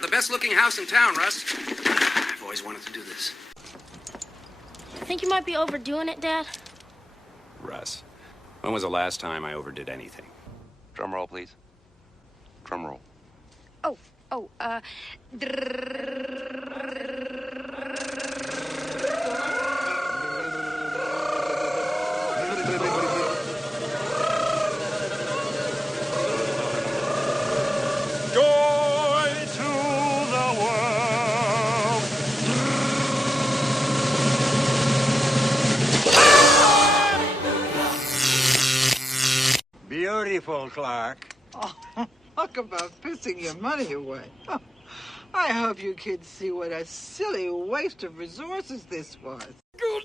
got the best-looking house in town, Russ. I've always wanted to do this. I think you might be overdoing it, Dad. Russ, when was the last time I overdid anything? Drum roll, please. Drum roll. Joy to the world. Beautiful, Clark. Oh, talk about pissing your money away. Oh, I hope you kids see what a silly waste of resources this was. Good.